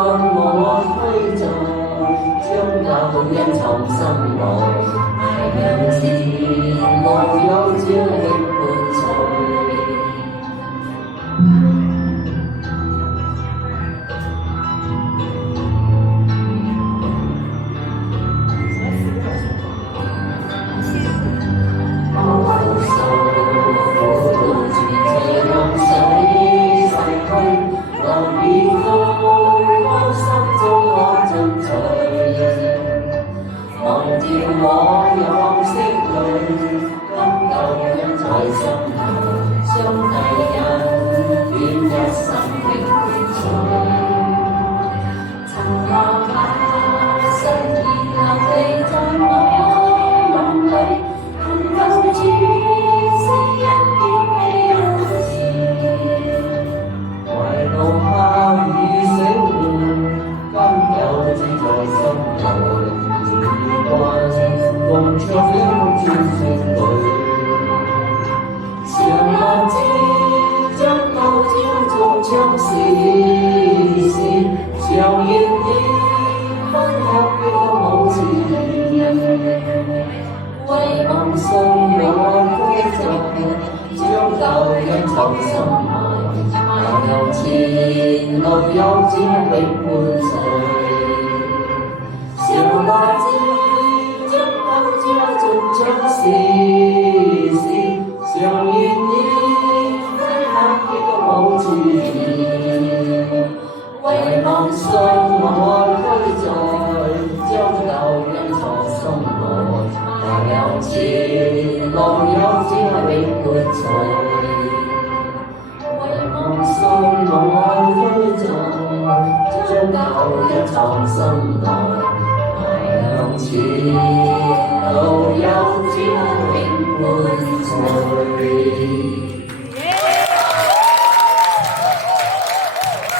我推進，將教人從心內邁向前路，有朝力伴隨。我有色淚，今舊因在心頭，相繼因變一生的伴隨。曾下把心意留地在我夢裏，幸救主是一點美事，為路怕已醒悟，今有主在心內。共唱一曲傳説裏，常立志將高招中將事事，常願意分享的無字，為夢送我歸途，將舊人藏心內，邁向前路有主力伴隨，常立志。將事事常願意分享幾個無字，為夢想我推在，將舊人藏心內，邁向前路有主力伴隨，為夢想我推在，將舊人藏心內，邁向前路有主。